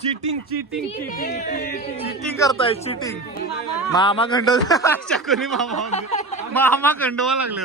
Cheating cheating cheating cheating करताय cheating. मामा खंडोबा मामा खंडोबा लागले.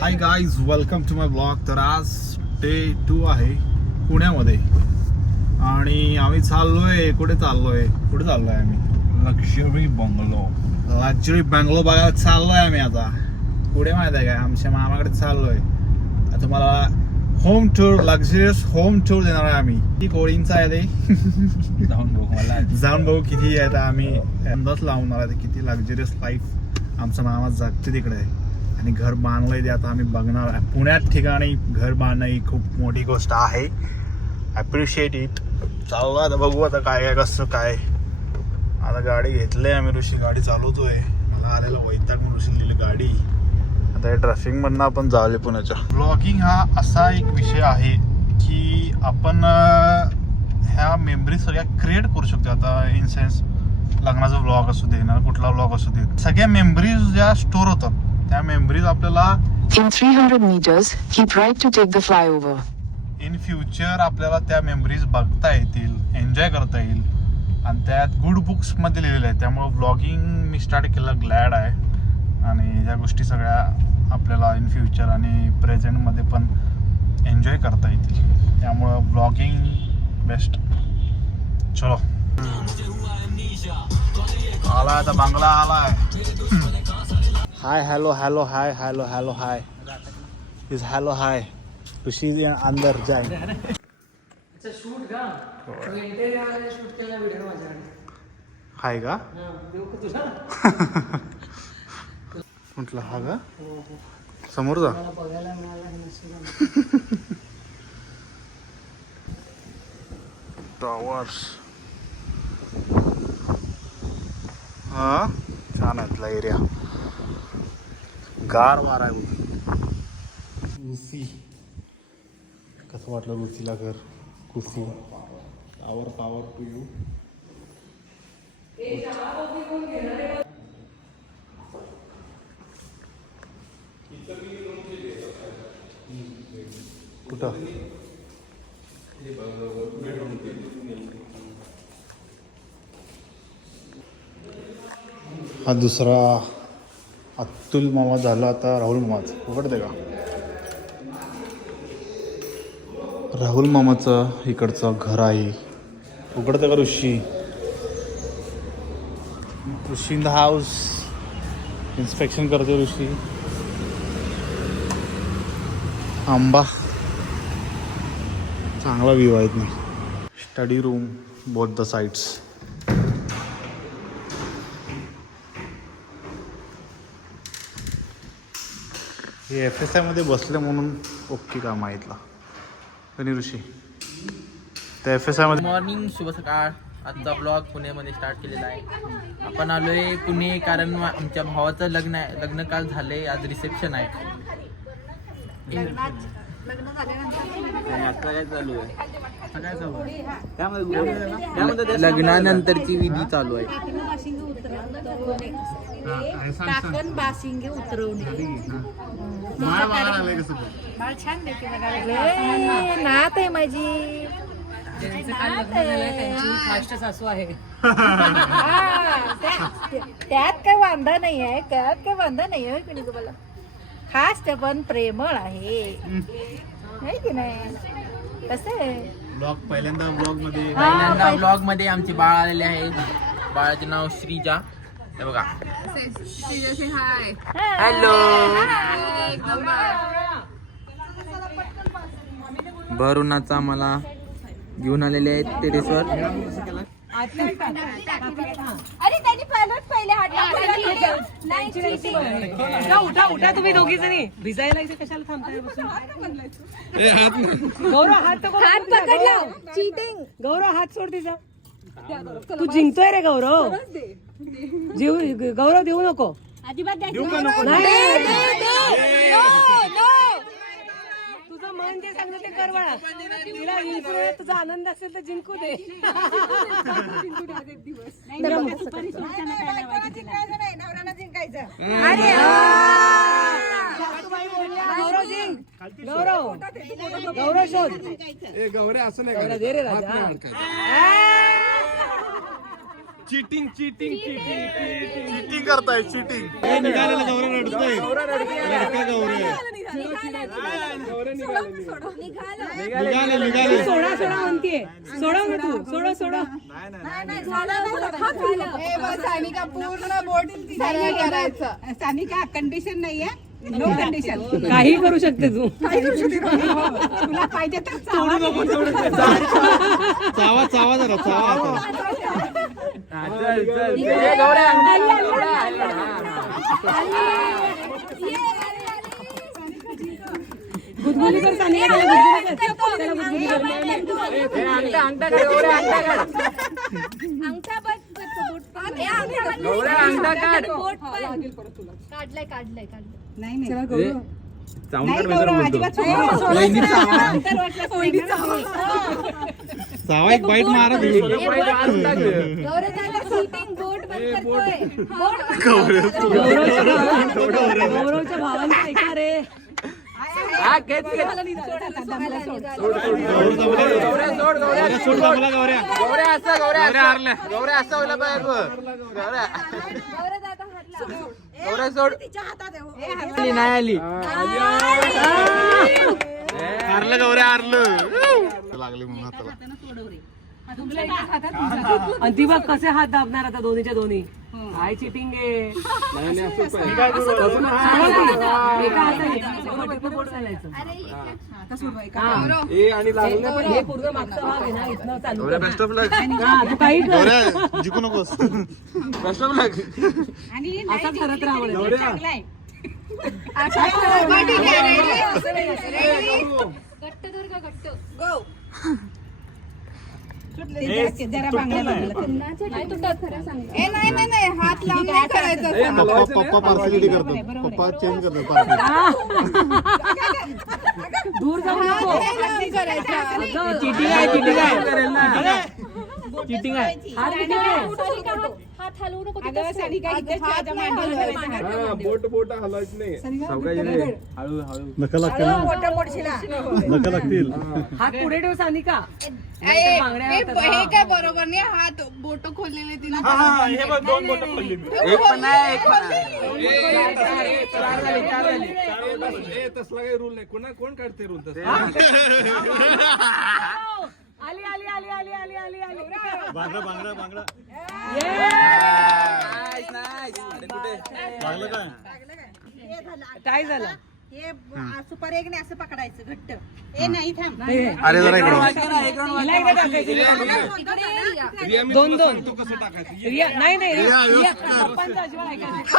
Hi guys, welcome to my blog. तर आज डे 2 आहे पुण्यामध्ये आणि आम्ही चाललोय. कुठे चाललोय आम्ही? लक्झरी बंगलो बघायला चाललोय आम्ही. आता पुढे माहित आहे का, आमच्या मामाकडे चाललोय. तुम्हाला home tour, luxurious home tour देणार आहे आम्ही. किती कोळींचा आहे ते जाऊन बघू किती आहे. आम्ही अंदाज लावणार आहे किती लक्झरियस लाईफ आमचा मामा जगते तिकडे आहे. आणि घर बांधलंय ते आता आम्ही बघणार आहे. पुण्यात ठिकाणी घर बांधणं ही खूप मोठी गोष्ट आहे. Appreciate it. चाललो आता, बघू आता काय आहे कसं काय. आता गाडी घेतली आम्ही. ऋषी गाडी चालवतोय. मला आलेला वैताग म्हणून ऋषी दिली गाडी. आता या ट्रॅफिक मधनं आपण जावले पुण्याच्या. ब्लॉगिंग हा असा एक विषय आहे की आपण ह्या मेमरी सगळ्या क्रिएट करू शकतो. आता इन सेन्स लग्नाचा ब्लॉग असू दे ना, कुठला ब्लॉग असू दे, सगळ्या मेमरीज ज्या स्टोर होतात त्या मेमरीज आपल्याला In 300 meters, keep right to take the flyover. In future आपल्याला त्या मेमरीज बघता येतील, एन्जॉय करता येईल. आणि त्यात गुड बुक्स मध्ये लिहिलेलं आहे. त्यामुळे ब्लॉगिंग मी स्टार्ट केलं, ग्लॅड आहे. आणि या गोष्टी सगळ्या आपल्याला इन फ्युचर आणि प्रेझेंटमध्ये पण एन्जॉय करता येतील. त्यामुळं ब्लॉगिंग बेस्ट. चलो, आला आता बंगला आलाय. Hi hello hello hi hello hello hi is hello hi. Rishi अंदर जाए शूट का इंटेरियर शूट केला व्हिडिओ माझ्याकडे हाय का? देऊ का तुला? म्हटलं हा का समोर जा. मला बघायला मिळाला टॉवर्स हा छान आहे इथला एरिया. गार वारा आहे. रुसी कसं वाटलं रुसीला घर? कुसी पावर टू यू. कुठं? हा दुसरा अतुल मामा झाला. आता राहुल मामाच उघडते का? राहुल मामाचं इकडचं घर आहे. उघडतं का ऋषी? ऋषी इन द हाऊस. इन्स्पेक्शन करते ऋषी. आंबा चांगला व्ह्यू आहेत ना. Study room both the sides. हे FSI मध्ये बसले म्हणून ओके का माहितला कधी ऋषी त्या FSI मध्ये. मॉर्निंग, शुभ सकाळ. आजचा ब्लॉग पुण्यामध्ये स्टार्ट केलेला आहे. आपण आलोय पुणे कारण आमच्या भावाचं लग्न काल झालंय. आज रिसेप्शन आहे. लग्नानंतरची विधी चालू आहे. बाशिंगे उतरवणे नात आहे माझी. फास्ट सासू आहे. त्यात काय वांधा नाही आहे. की नाही तुम्हाला खास ते पण प्रेमळ आहे की नाही? कसं आहे पहिल्यांदा ब्लॉग मध्ये आमचे बाळ आलेले आहे. बाळाचे नाव श्रीजा. हे बघा. हॅलो. भरूनाचा आम्हाला घेऊन आलेले आहेत टेरेसवर. उठा तुम्ही दोघी जणी. भिजायला इथे कशाला थांबताय? गौरव हात पकडला. चीटिंग. गौरव हात सोड तिचा. तू जिंकतोय रे गौरव. गौरव देऊ नको अजिबात. तुझं मन जे सांगलं ते कर बाळा. तिला तुझा आनंद असेल तर जिंकू दे. गौरव गौरव शोध गौऱ्या असं नाही गौरव दे रे राजा चिटिंग चिटिंग चिटिंग चिटिंग करताय चिटिंग. निघालेलं गौरव रडतोय. निघाले निघाले. सोडा सोडा म्हणतीये. सोडव ना तू सोडव सोडव. सानिका पूर्ण बोट करायचं. सानिका कंडिशन नाहीये, नो कंडिशन. काही करू शकते तू. तुला पाहिजे तर चावा चावा जरा चावा. गुदगुली कर सानिका, त्याला गुदगुली कर. त्याला गुदगुली कर. चावा एक बाईट मारा. गौरवच्या भावांना ऐका रे. हारलं गौऱ्या हारलं. लागले म्हणून हाताला. आणि ती बघ कसे हात दाबणार आता दोन्हीच्या दोन्ही. काय चिटिंग आहे. एका हाताने बोट घालायचं. हे पूर्ण मागचा भाग आहे ना, इथनं चालू कर. बेस्ट ऑफ लक. हा, तू काही कर. गौऱ्या जिंकू नकोस. बेस्ट ऑफ लक. असाच करत राहा म्हणे. नाही हात लावून नाही करायचं. पप्पा पार्सलिटी करतात. पप्पा चेंज करतात. दूर जाऊ नको. चिटिंग आहे चिटिंग आहे चिटिंग आहे. हात हलवू नको. बोट बोट हलवायची नाही. नका लागतील. नका लागतील. हात पुढे ठेव सानिका. हे काय बरोबर नाही. हात बोट खोललेले तिने. एक पण नाही एक पण तसला काही रूल नाही. कोण काढते रूल तसं? आली आली आली आली आली आली आली. बांगडा बांगडा बांगडा. लागलं काय? काय झालं. हे सुपर एक नाही असं पकडायचं घट्ट. हे नाही थांब. अरे जरा इकडं. हिला एकदा टाकायचं. दोन दोन. तो कसं टाकायचं? रिया नाही नाही रिया, रिया पप्पांचं अजिबात ऐकायचं.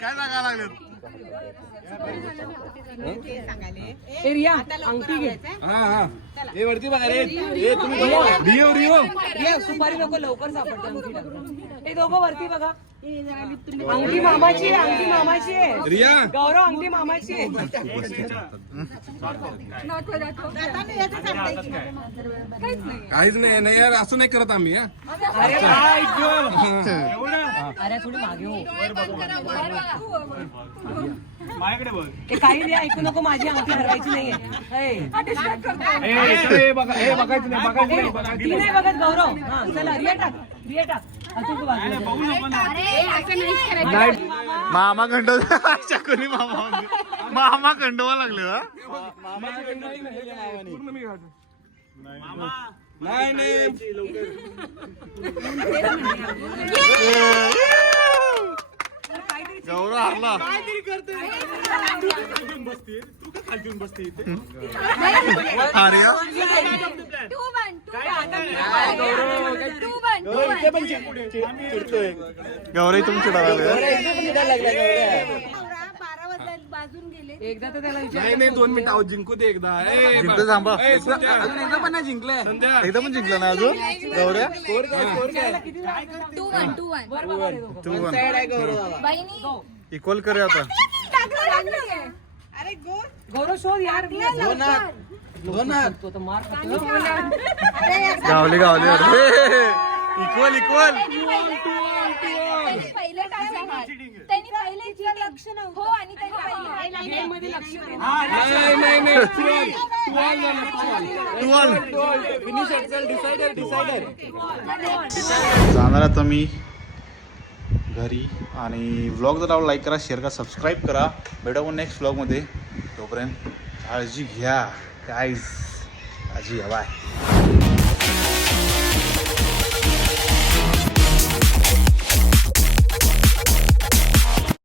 काय जागा लागले? ए रिया अंगठी घे. हा हे वरती बघा रे. हे तुम्ही रिओ रिओ. रिया सुपारी नको, लवकर सापडते अंगठी टाक. हे दोघं वरती बघा. अंगठी मामाची आहे, अंगठी मामाची आहे. रिया गौरव अंगठी मामाची आहे. काहीच नाही नाही यार, असं नाही करत आम्ही. हा अरे अरे थोडी मागे हो. ते काही नाही ऐकू नको. माझी अंगठी हरवायची नाहीये. ती नाही बघत गौरव. हा चला रिया टाक. रिया टाक. मामा खंडोबा. चकुनी मामा. मामा खंडोबा लागले. पूर्ण मी घालतो. नाही नाही गौरव हारला. गौरव तुमची एकदा तर त्याला नाही नाही 2 मिनिटं जिंकू दे एकदा. जिंकलं थांबा. अजून एकदा पण नाही जिंकलंय. एकदा पण जिंकलं ना अजून गौऱ्या. 2-1 इक्वल करे आता. गौरव शोध यार. तो तर मार खातो. गावली गावली. इक्वल इक्वल पहिले टास्क त्यांनी पहिले लक्ष नव्हतं हो आणि जाणार आता मी घरी आणि व्लॉग जर आवडला लाईक करा शेअर करा सबस्क्राईब करा भेटू आपण नेक्स्ट व्लॉगमध्ये तोपर्यंत काळजी घ्या गाईज काळजी घ्या बाय